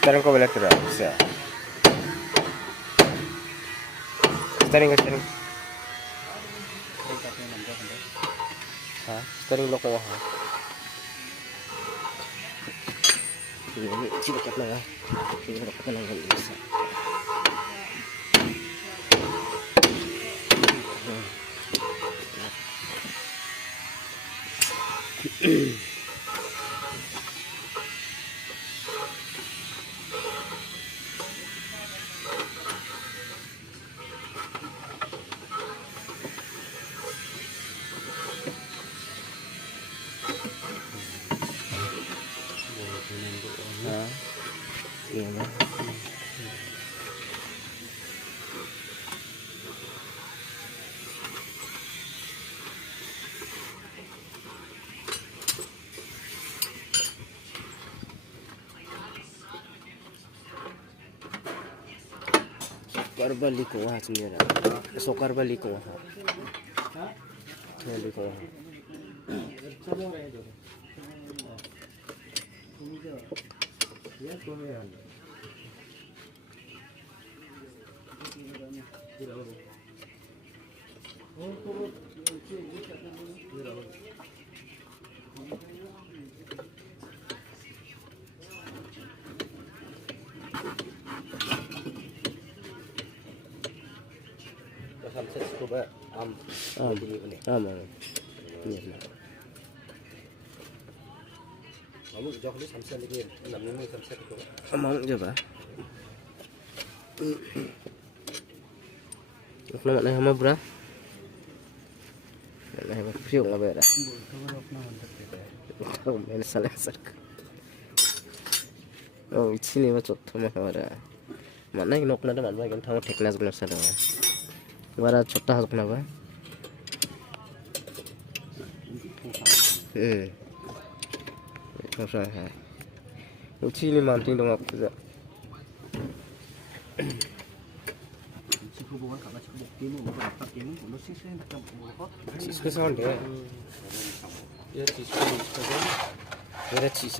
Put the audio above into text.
Steering ko balik terus ya. Steering. Hah? Steering lock ko ha. Ini dekat na ya. Ini dekat na lang isa. Iya mah. Sokar balik ko ha sendiri. Sokar balik ko ha. Balik ko. Samset coba Iya. kamu jauh ni samset lagi 6 minggu samset itu Mau coba. Nak nak sama bra. Nak sama piu ngapa dah. Tahu main salah sak. Oh, sini macam tu mana. Mana yang nak nak mana yang tahu teknis guna salah. Wara छोटा हाथ अपना बा छोटा है उसी ने मानती दो आप जा इसके साउंड है ये चीज को मेरा चीज